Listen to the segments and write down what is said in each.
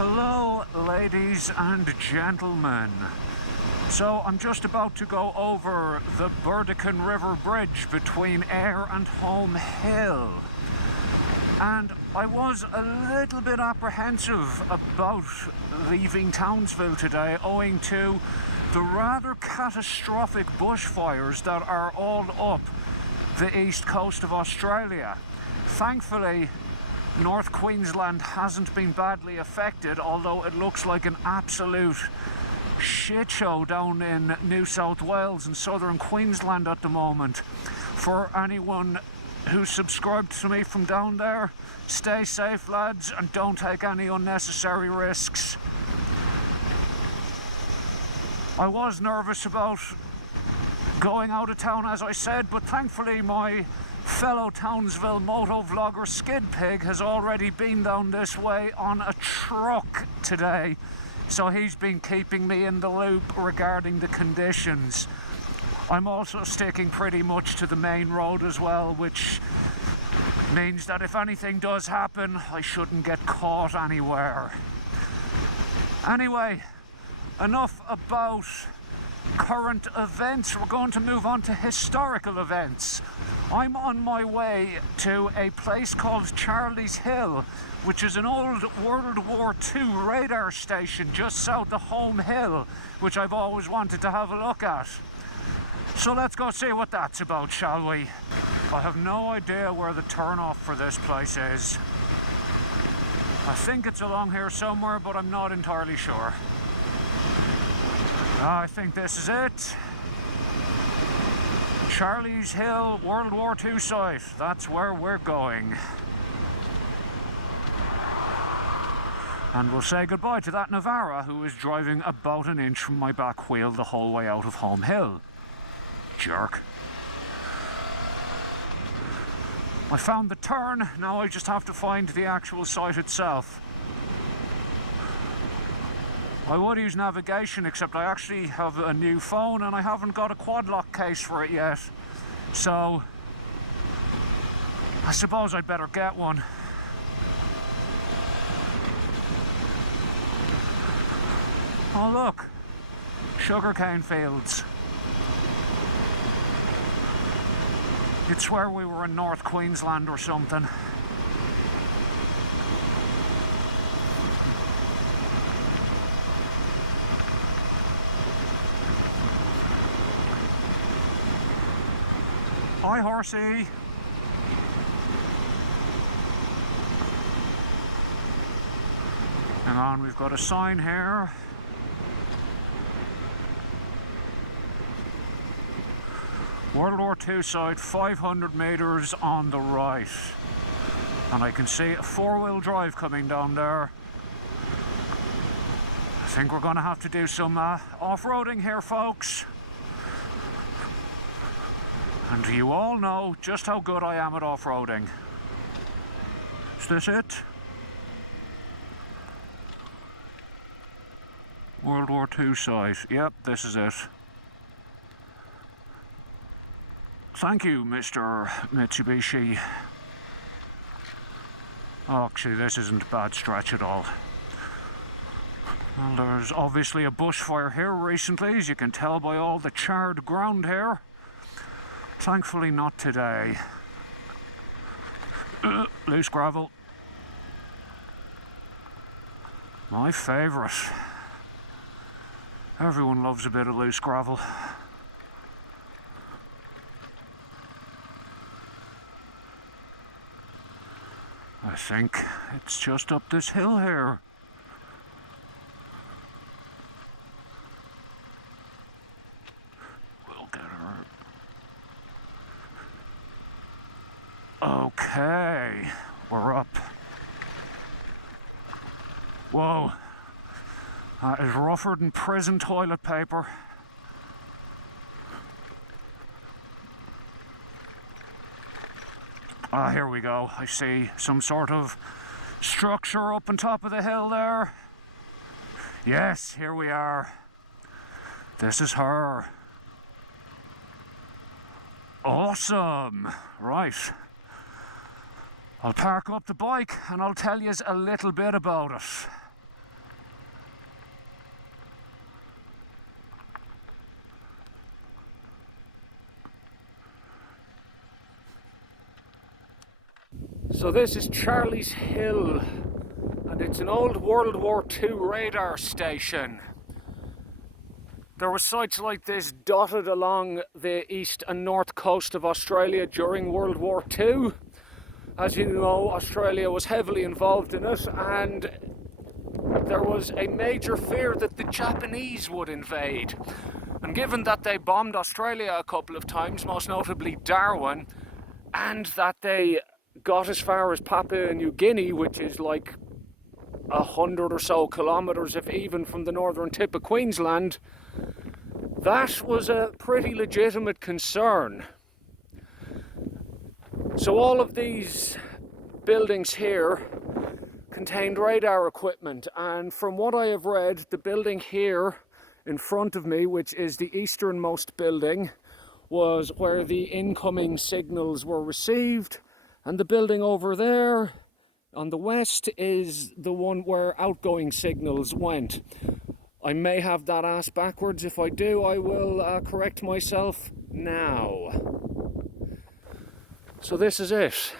Hello, ladies and gentlemen. So I'm just about to go over the Burdekin River Bridge between Ayr and Home Hill. And I was a little bit apprehensive about leaving Townsville today owing to the rather catastrophic bushfires that are all up the east coast of Australia. Thankfully, North Queensland hasn't been badly affected, although it looks like an absolute shit show down in New South Wales and southern Queensland at the moment. For anyone who's subscribed to me from down there, stay safe, lads, and don't take any unnecessary risks. I was nervous about going out of town, as I said, but thankfully my fellow Townsville moto vlogger Skid Pig has already been down this way on a truck today, so he's been keeping me in the loop regarding the conditions. I'm also sticking pretty much to the main road as well, which means that if anything does happen, I shouldn't get caught anywhere. Anyway, enough about current events. We're going to move on to historical events. I'm on my way to a place called Charlie's Hill, which is an old World War II radar station just south of Home Hill, which I've always wanted to have a look at. So let's go see what that's about, shall we? I have no idea where the turn-off for this place is. I think it's along here somewhere, but I'm not entirely sure. I think this is it. Charlie's Hill, World War II site. That's where we're going. And we'll say goodbye to that Navara who is driving about an inch from my back wheel the whole way out of Home Hill. Jerk. I found the turn, now I just have to find the actual site itself. I would use navigation, except I actually have a new phone and I haven't got a quad lock case for it yet. So I suppose I'd better get one. Oh look, sugarcane fields. You'd swear we were in North Queensland or something. Hi, horsey. Hang on, we've got a sign here. World War II site, 500 metres on the right. And I can see a four-wheel drive coming down there. I think we're going to have to do some off-roading here, folks. And you all know just how good I am at off-roading. Is this it? World War II site. Yep, this is it. Thank you, Mr. Mitsubishi. Oh, actually, this isn't a bad stretch at all. Well, there's obviously a bushfire here recently, as you can tell by all the charred ground here. Thankfully not today. Loose gravel. My favourite. Everyone loves a bit of loose gravel. I think it's just up this hill here. We'll get her. Okay, we're up. Whoa, that is rougher than prison toilet paper. Ah, here we go. I see some sort of structure up on top of the hill there. Yes, here we are. This is her. Awesome. Right. I'll park up the bike and I'll tell you a little bit about it. So this is Charlie's Hill, and it's an old World War II radar station. There were sites like this dotted along the east and north coast of Australia during World War II. As you know, Australia was heavily involved in it, and there was a major fear that the Japanese would invade. And given that they bombed Australia a couple of times, most notably Darwin, and that they got as far as Papua New Guinea, which is like 100 or so kilometres, if even, from the northern tip of Queensland, that was a pretty legitimate concern. So all of these buildings here contained radar equipment, and from what I have read, the building here in front of me, which is the easternmost building, was where the incoming signals were received, and the building over there on the west is the one where outgoing signals went. I may have that asked backwards. If I do, I will correct myself now. So this is it.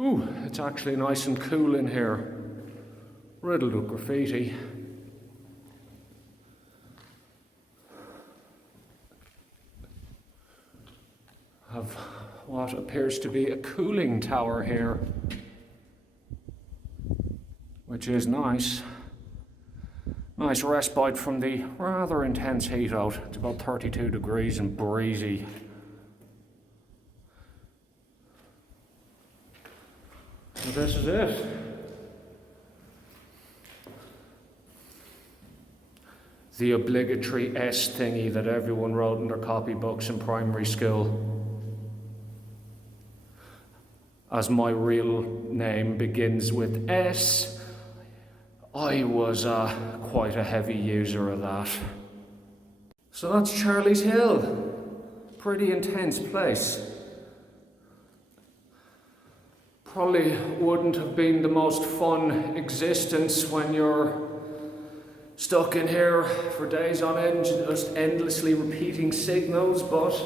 Ooh, it's actually nice and cool in here. Riddled with graffiti. Have what appears to be a cooling tower here, which is nice. Nice respite from the rather intense heat out. It's about 32 degrees and breezy. So this is it. The obligatory S thingy that everyone wrote in their copybooks in primary school. As my real name begins with S, I was quite a heavy user of that. So that's Charlie's Hill. Pretty intense place. Probably wouldn't have been the most fun existence when you're stuck in here for days on end, just endlessly repeating signals, but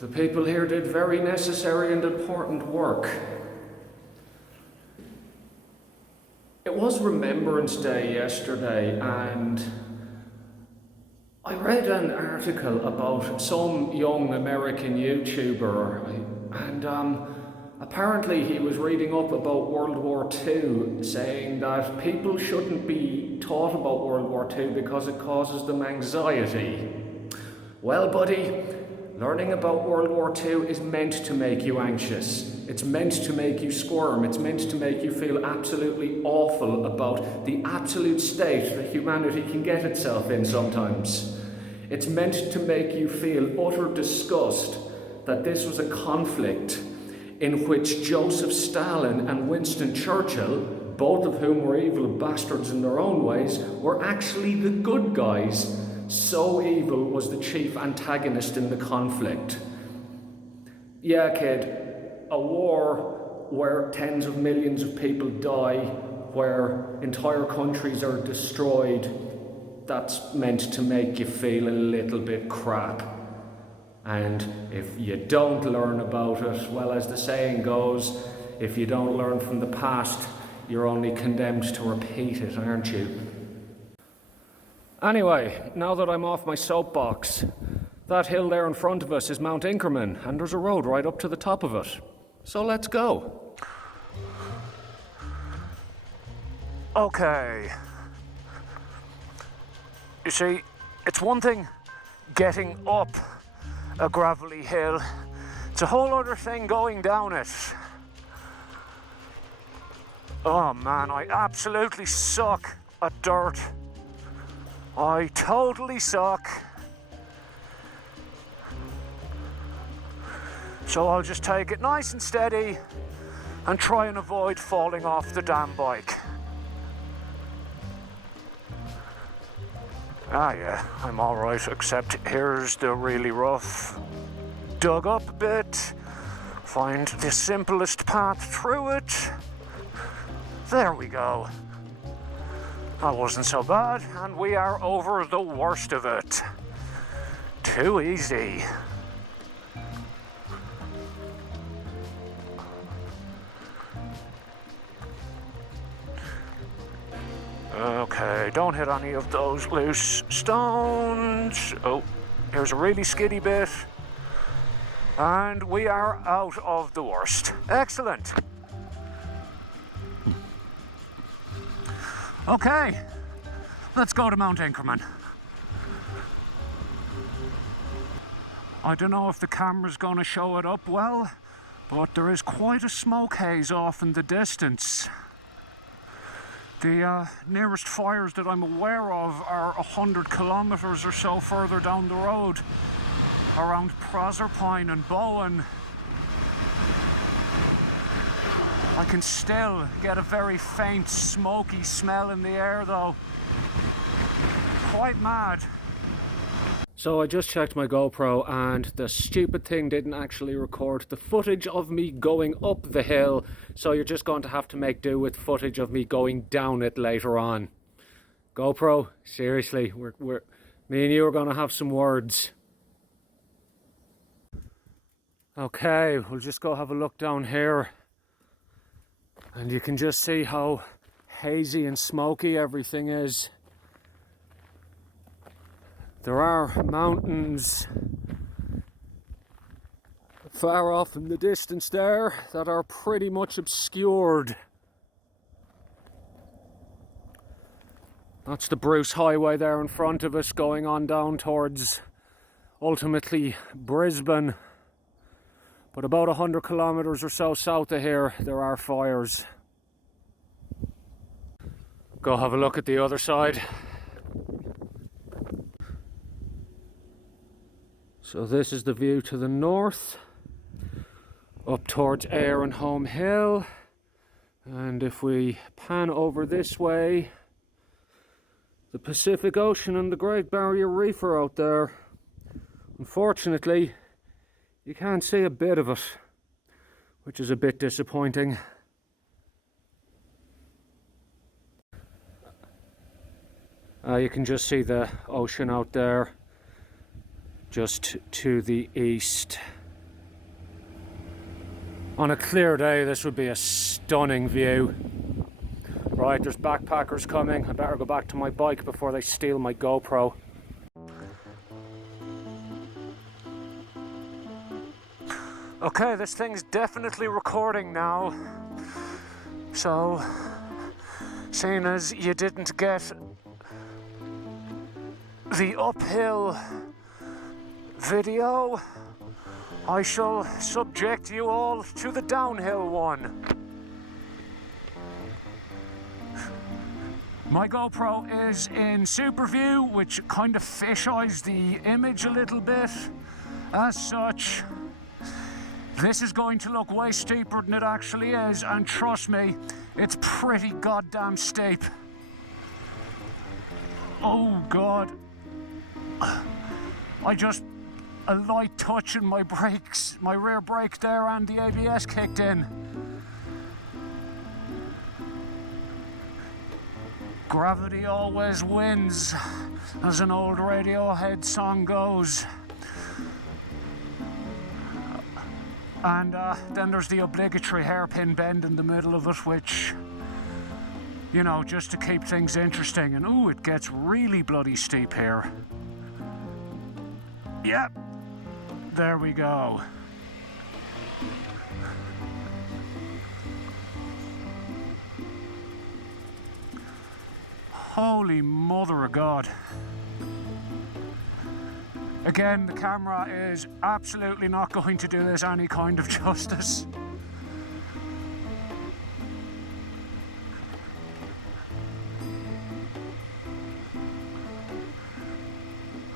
the people here did very necessary and important work. It was Remembrance Day yesterday, and I read an article about some young American YouTuber, and apparently he was reading up about World War II, saying that people shouldn't be taught about World War II because it causes them anxiety. Well, buddy, learning about World War II is meant to make you anxious. It's meant to make you squirm. It's meant to make you feel absolutely awful about the absolute state that humanity can get itself in sometimes. It's meant to make you feel utter disgust that this was a conflict in which Joseph Stalin and Winston Churchill, both of whom were evil bastards in their own ways, were actually the good guys. So evil was the chief antagonist in the conflict. Yeah, kid, a war where tens of millions of people die, where entire countries are destroyed, that's meant to make you feel a little bit crap. And if you don't learn about it, well, as the saying goes, if you don't learn from the past, you're only condemned to repeat it, aren't you? Anyway, now that I'm off my soapbox, that hill there in front of us is Mount Inkerman, and there's a road right up to the top of it. So let's go. Okay. You see, it's one thing getting up a gravelly hill. It's a whole other thing going down it. Oh man, I absolutely suck at dirt. I totally suck. So I'll just take it nice and steady and try and avoid falling off the damn bike. Ah yeah, I'm alright, except here's the really rough. Dug up a bit, find the simplest path through it. There we go. That wasn't so bad, and we are over the worst of it. Too easy. Okay, don't hit any of those loose stones. Oh, here's a really skiddy bit. And we are out of the worst. Excellent. Okay, let's go to Mount Inkerman. I don't know if the camera's going to show it up well, but there is quite a smoke haze off in the distance. The nearest fires that I'm aware of are 100 kilometres or so further down the road, around Proserpine and Bowen. I can still get a very faint smoky smell in the air though. Quite mad. So I just checked my GoPro and the stupid thing didn't actually record the footage of me going up the hill, so you're just going to have to make do with footage of me going down it later on. GoPro, seriously, me and you are going to have some words. Okay, we'll just go have a look down here and you can just see how hazy and smoky everything is. There are mountains far off in the distance there that are pretty much obscured. That's the Bruce Highway there in front of us going on down towards ultimately Brisbane. But about 100 kilometres or so south of here there are fires. Go have a look at the other side. So this is the view to the north, up towards Ayr and Home Hill. And if we pan over this way, the Pacific Ocean and the Great Barrier Reef are out there. Unfortunately, you can't see a bit of it, which is a bit disappointing. You can just see the ocean out there, just to the east. On a clear day, this would be a stunning view. Right, there's backpackers coming. I better go back to my bike before they steal my GoPro. Okay, this thing's definitely recording now. So, seeing as you didn't get the uphill video, I shall subject you all to the downhill one. My GoPro is in super view, which kind of fisheyes the image a little bit. As such, this is going to look way steeper than it actually is, and trust me, it's pretty goddamn steep. Oh God. A light touch in my brakes, my rear brake there, and the ABS kicked in. Gravity always wins, as an old Radiohead song goes. And then there's the obligatory hairpin bend in the middle of it, which, you know, just to keep things interesting. And ooh, it gets really bloody steep here. Yep. There we go. Holy mother of God. Again, the camera is absolutely not going to do this any kind of justice.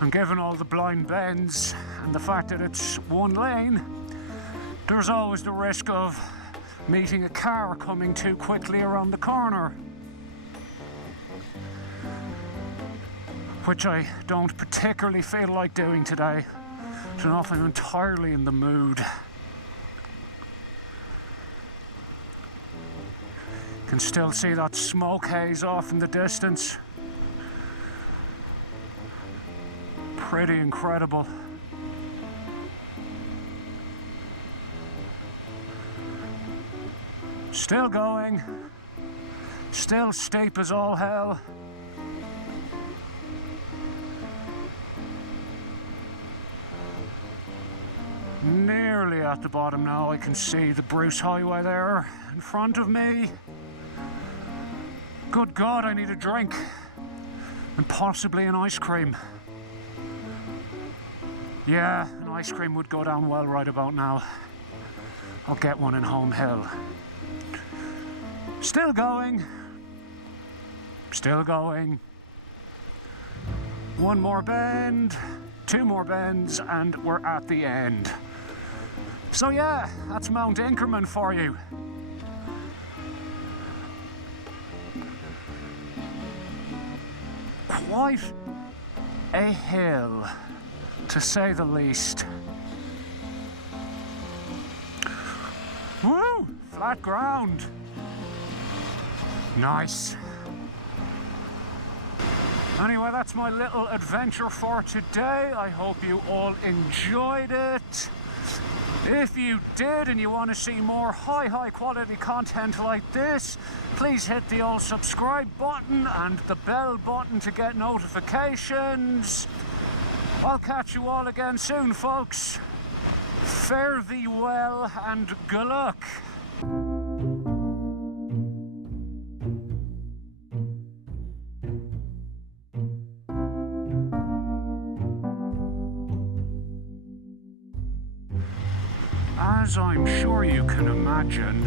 And given all the blind bends and the fact that it's one lane, there's always the risk of meeting a car coming too quickly around the corner, which I don't particularly feel like doing today. I don't know if I'm entirely in the mood. Can still see that smoke haze off in the distance. pretty incredible. Still going. Still steep as all hell. Nearly at the bottom now. I can see the Bruce Highway there in front of me. Good God, I need a drink. And possibly an ice cream. Yeah, an ice cream would go down well right about now. I'll get one in Home Hill. Still going. Still going. One more bend, two more bends, and we're at the end. So yeah, that's Mount Inkerman for you. Quite a hill, to say the least. Woo! Flat ground. Nice. Anyway, that's my little adventure for today. I hope you all enjoyed it. If you did and you want to see more high quality content like this, please hit the old subscribe button and the bell button to get notifications. I'll catch you all again soon, folks. Fare thee well and good luck. As I'm sure you can imagine,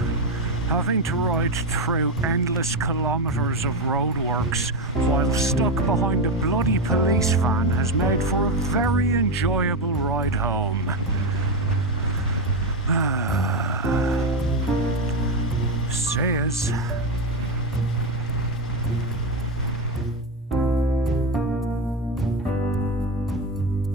having to ride through endless kilometres of roadworks while stuck behind a bloody police van has made for a very enjoyable ride home. See yous.